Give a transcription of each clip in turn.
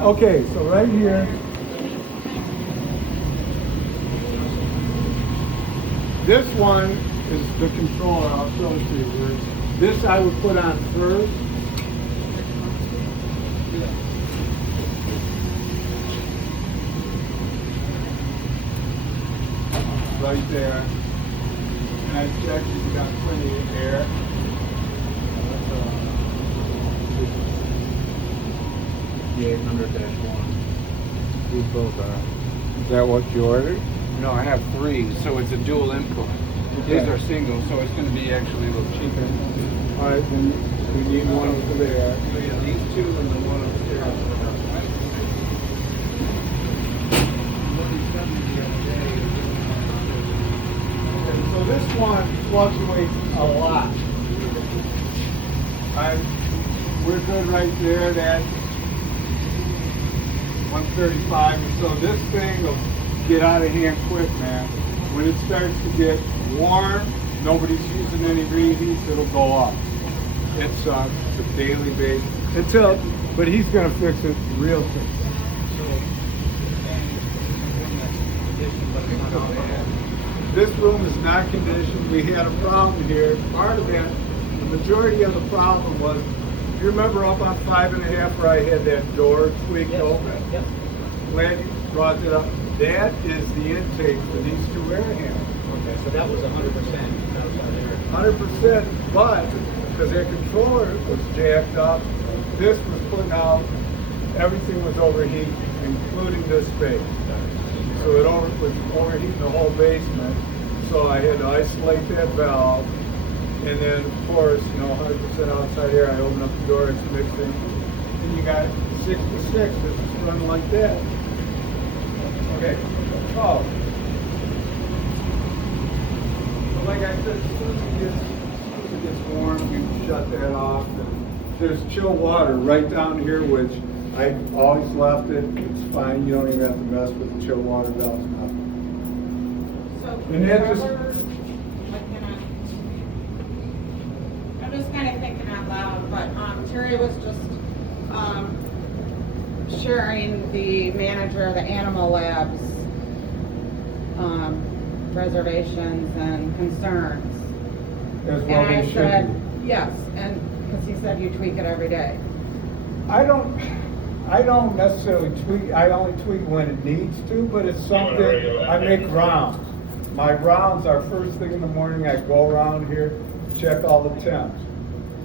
Okay, so right here, this one is the controller. I'll show it to you. This I would put on first. Right there. And I checked you got plenty of air. 800-1. These both are. Is that what you ordered? No, I have 3, so it's a dual input. Okay. These are single, so it's going to be actually a little cheaper. All right, then we need one over there. So yeah, these 2 and the one upstairs. So this one fluctuates a lot. We're good right there. That's 135 or so. This thing will get out of hand quick, man. When it starts to get warm, nobody's using any reheats, it'll go up. It's a daily basis. But he's gonna fix it real quick. This room is not conditioned. We had a problem here. Part of that, the majority of the problem was, you remember up on 5.5 where I had that door tweaked open? Yep. Glad you brought it up. That is the intake for these 2 air handlers. Okay, so that was 100% outside air. 100%, but because their controller was jacked up, this was putting out, everything was overheating, including this space. So it was overheating the whole basement. So I had to isolate that valve. And then, of course, 100% outside air, I open up the door, it's mixing. And you got 6 to 6, it's running like that. Okay. Oh. So like I said, as soon as it gets warm, we shut that off. And there's chill water right down here, which I always left it. It's fine. You don't even have to mess with the chill water valves. So, And that just- I'm just kind of thinking out loud, but Terry was just sharing the manager of the Animal Labs reservations and concerns. As well And I they should said, be. yes, and because he said you tweak it every day. I don't necessarily tweak. I only tweak when it needs to, but it's something I make rounds. My rounds are first thing in the morning. I go around here, check all the temps.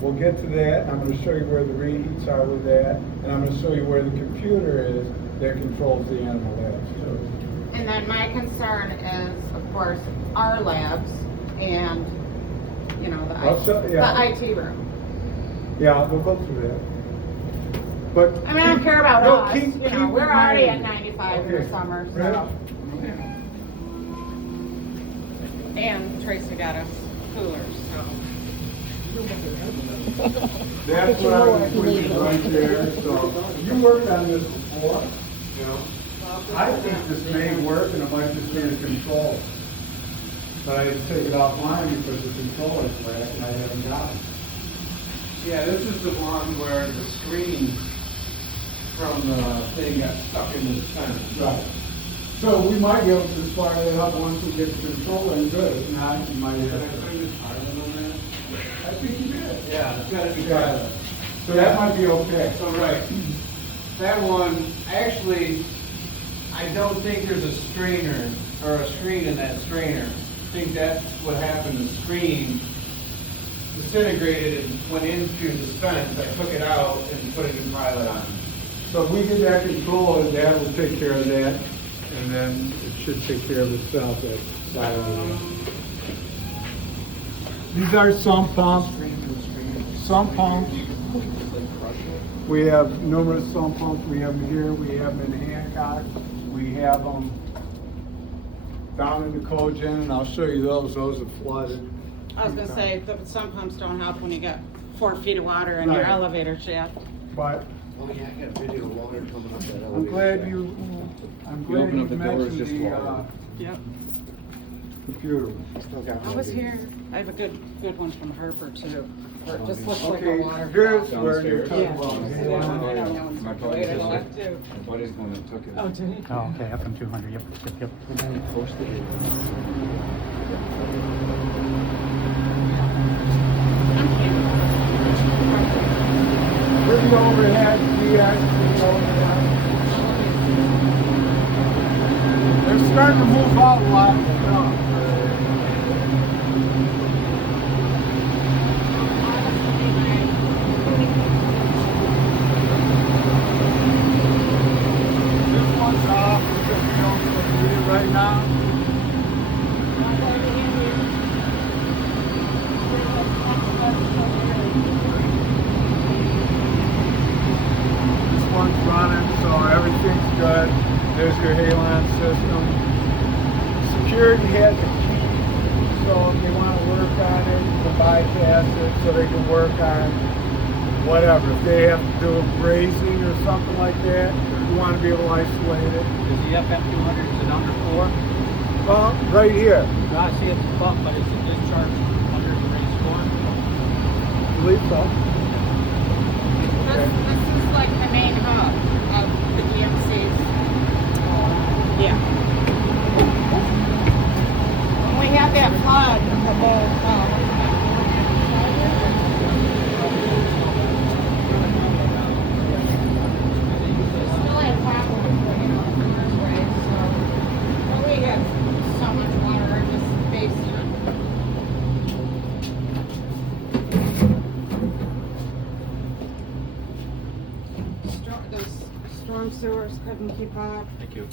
We'll get to that, and I'm going to show you where the reheats are with that, and I'm going to show you where the computer is that controls the Animal Labs. And then my concern is, of course, our labs and, the IT room. Yeah, we'll go through that. But I mean, I don't care about us. keep We're already at reminding- 95 Okay. for summer, so. And Tracy got us coolers, so. That's what I was tweaking right there. So you worked on this before, I think this may work, and it might just be a control. But I had to take it offline because the controller's whack, and I haven't got it. Yeah, this is the one where the screen from the thing got stuck in the center. Right. So we might be able to fire it up once we get the controller and good. If not, you might Did I have bring to. this part on that? I think you did. Yeah, it's gotta be Yeah. part. So that might be okay. So, right, that one, actually, I don't think there's a strainer, or a screen in that strainer. I think that's what happened, the screen disintegrated and went into the fence. I took it out and put a new pilot on. So if we get that controller, that will take care of that, and then it should take care of itself at side of the. These are sump pumps. Sump pumps. We have numerous sump pumps. We have them here. We have them in Hancock. We have them down in the Cogen, and I'll show you those. Those are flooded. I was gonna say, some pumps don't help when you got 4 feet of water in your Right. elevator shaft. But Oh, yeah, I got video of water coming up that I'm elevator glad shaft. you. I'm You glad open you up the door, it's mentioned just the. water. Yep. computer? Still got I one. was here. I have a good one from Harper too. Where it just looks like a Okay, water. here's fountain. where you're Yeah. talking about. I Halo. know that one's My buddy related a just lot too. My buddy's the one that took it. Oh, did he? Oh, okay, FM 200, yep, yep. Here's the overhead, DX, the overhead. They're starting to move out a lot of stuff. This one's off, because we don't need it right now. This one's running, so everything's good. There's your Halon system. Security has a key, so if they want to work on it, you can bypass it so they can work on whatever. If they have to do a grazing or something like that, you want to be able to isolate it. Is the FM 200, is it under 4? Well, right here, No, I see it's above, but is the discharge under the raised 4? I believe so. This is like the main hub of the DMC's. Yeah. When we had that flood, the whole, still had problems, you know, first wave, so. But we have so much water in this basement. Those storm sewers couldn't keep up. Thank you.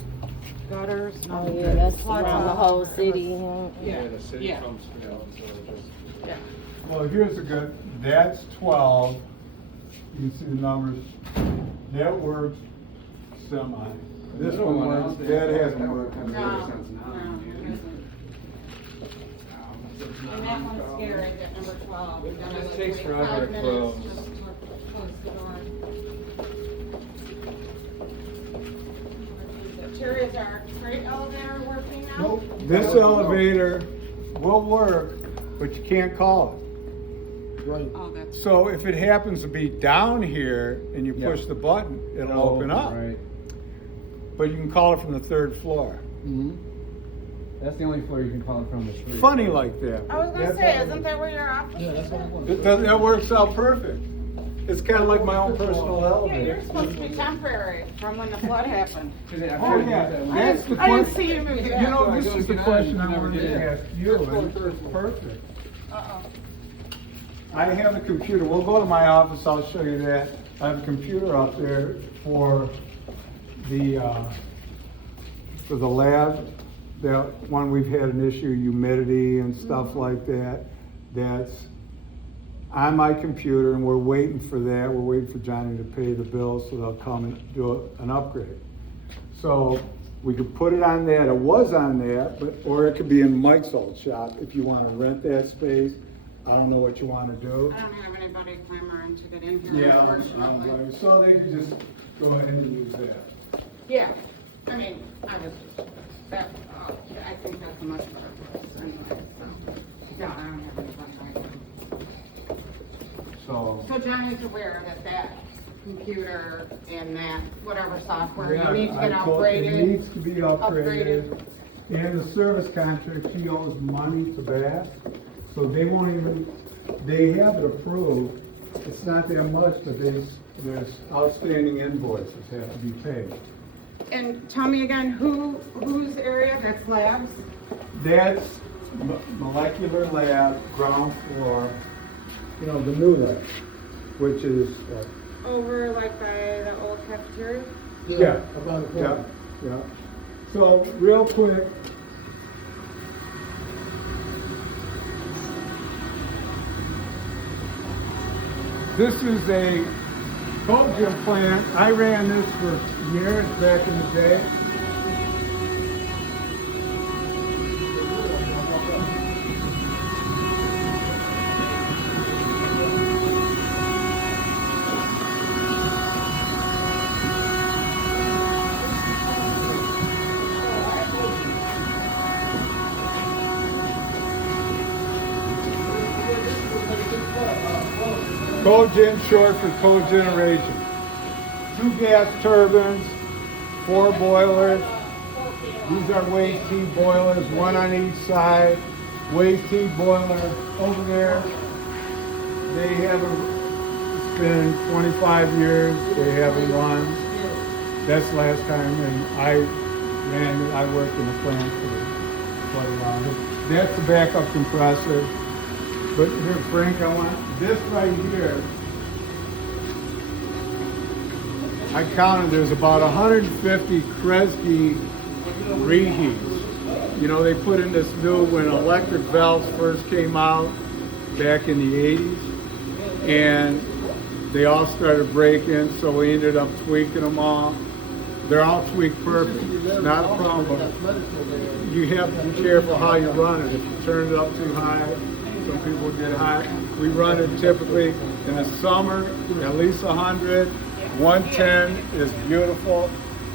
Gutters. Oh yeah, that's floods around the all whole over. It city. was- Yeah, The city yeah. comes down, so just. Yeah. Well, here's a good, that's 12. You can see the numbers. That works semi. This one works, that hasn't worked. No, no, it isn't. And that one's scary, that number 12. We've done It takes like forever 5 to minutes close. just to close the door. Terry, is our freight elevator working now? Nope, this elevator will work, but you can't call it. Right. Oh, that's. So if it happens to be down here and you push the button, it'll open up. Right. But you can call it from the 3rd floor. Mm-hmm. That's the only floor you can call it from the street. Funny like that. I was gonna say, isn't that where your office is? Yeah, that's what it was. It does, that works out perfect. It's kind of like my own personal Yeah, elevator. you're supposed to be temporary from when the flood happened. Oh, yeah, that's the I didn't question. see you move You that. know, this is the question I Never wanted did. to ask you, and it's perfect. Uh-oh. I have a computer, we'll go to my office, I'll show you that. I have a computer up there for the lab, that one we've had an issue, humidity and stuff like that. That's on my computer, and we're waiting for that. We're waiting for Johnny to pay the bill, so they'll come and do an upgrade. So we could put it on that, it was on that, but, or it could be in Mike's old shop if you wanna rent that space. I don't know what you wanna do. I don't have anybody clamoring to get in here, Yeah, unfortunately. so they could just go ahead and use that. Yeah, I mean, I was, that, I think that's a much better place anyway, so. Yeah, I don't have anybody right now. So. So Johnny's aware that that computer and that whatever software, Yeah, you need to get I told- It upgraded. needs to be upgraded. And the service contract, she owes money to Bath, so they won't even, they have it approved. It's not that much, but there's outstanding invoices have to be paid. And tell me again, whose area, that's labs? That's molecular lab, ground floor, you know, the new lab, which is, Over like by the old cafeteria? yeah, About a yeah, quarter. yeah. So, real quick. This is a coal gym plant. I ran this for years back in the day. Cogen, short for cogeneration. 2 gas turbines, 4 boilers. These are waste heat boilers, 1 on each side. Waste heat boiler over there. They haven't, it's been 25 years, they haven't run. That's the last time, and I worked in the plant for quite a while. That's the backup compressor. But here, Frank, I want this right here. I counted, there's about 150 Kresge reheats. You know, they put in this new, when electric valves first came out back in the 80s, and they all started breaking, so we ended up tweaking them all. They're all tweaked perfect, it's not a problem. You have to be careful how you run it. If you turn it up too high, some people get high. We run it typically in the summer, at least 100. 110 is beautiful.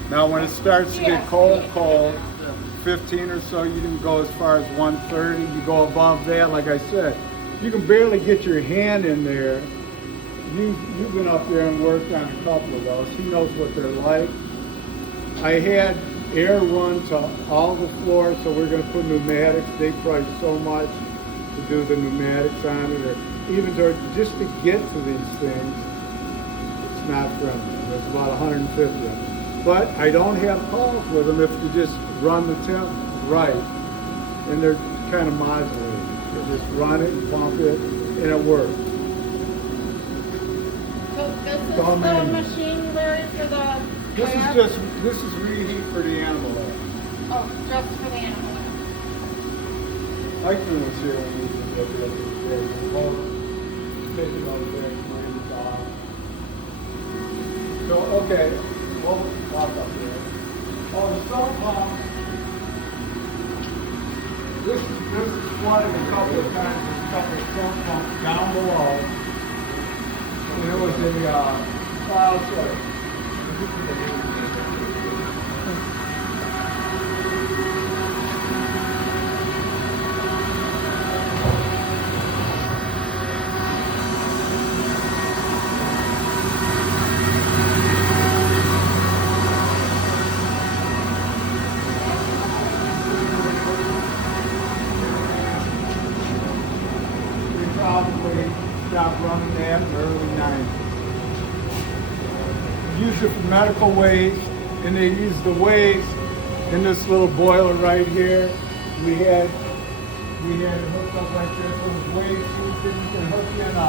Now when it starts to get cold, 15 or so, you can go as far as 130. You go above that, like I said, you can barely get your hand in there. You've been up there and worked on a couple of those. He knows what they're like. I had air run to all the floors, so we're going to put pneumatics. They price so much to do the pneumatics on it, or even just to get to these things. It's not friendly. There's about 150 of them. But I don't have calls with them if you just run the temp right. And they're kind of modulated. You just run it, pump it, and it works. So this is Don't the mind. machine, Larry, for the lab? This is reheat for the animal lab. Oh, just for the animal lab. Eichmann was here when we did the other day. Well, taking all the back, laying it down. So, okay, we'll walk up there. Oh, the sump pump. This is flooded a couple of times. There's a couple of sump pumps down below. And there was a file sorry. Probably stopped running that in the early 90s. Use it for medical waste, and they use the waste in this little boiler right here. We had it hooked up like this. It was waste. You can hook in a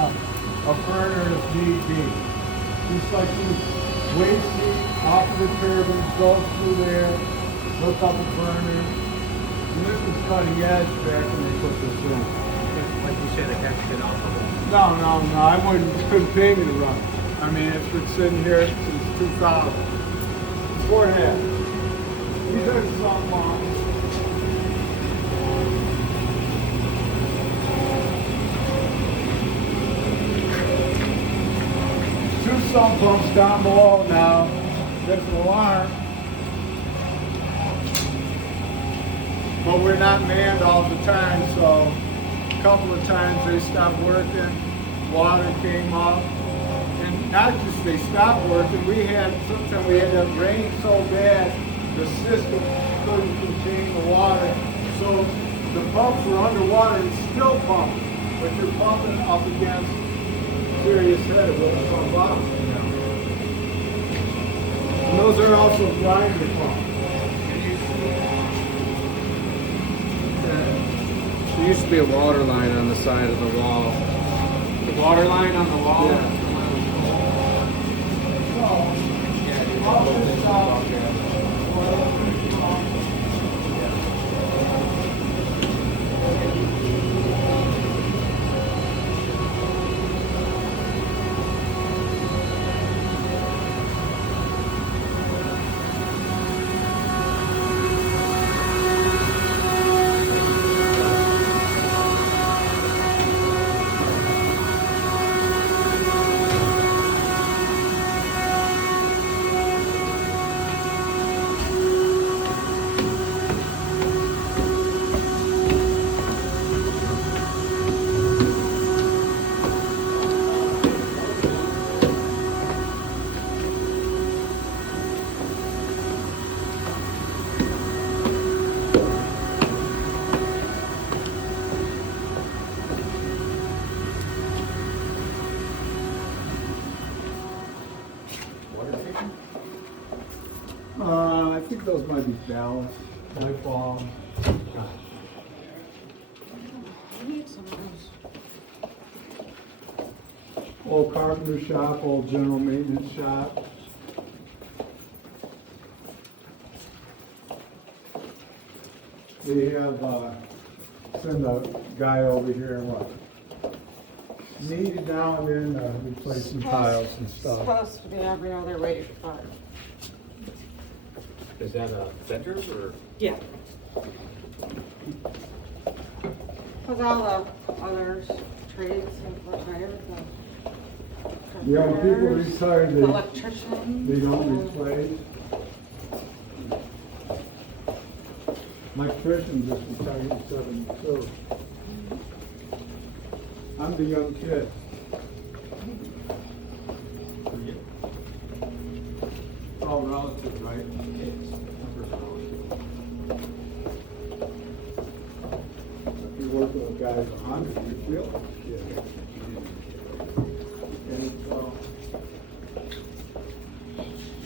burner if need be. Just like these waste heat off of the turbine, goes through there, hook up a burner. And this was cutting edge back when they put this in. Like you said, it has to get off of it. No, I couldn't pay me to run it. I mean, it's been sitting here since 2000. Before that, these are some pumps. Two sump pumps down below now. There's an alarm. But we're not manned all the time, so a couple of times they stopped working, water came up, and not just they stopped working, sometimes we had that rain so bad, the system couldn't contain the water, so the pumps were underwater and still pumping, but you're pumping up against serious head with the pump bottom. And those are also grinder pumps. There used to be a water line on the side of the wall. The water line on the wall? Yeah. All this stuff, I think those might be ballast, light bulb. We need some of those. Old carpenter shop, old general maintenance shop. They have, send a guy over here and what? Need now and then, replace some tiles and stuff. Supposed to be every other week, but, Is that vendors or? yeah. Cause all the others, trades have retired, the. Yeah, when people retire, The electrician. they don't replace. My Christian just retired in 72. I'm the young kid. It's all relative, right? If you work with a guy who's 100, you feel like a kid. And it's,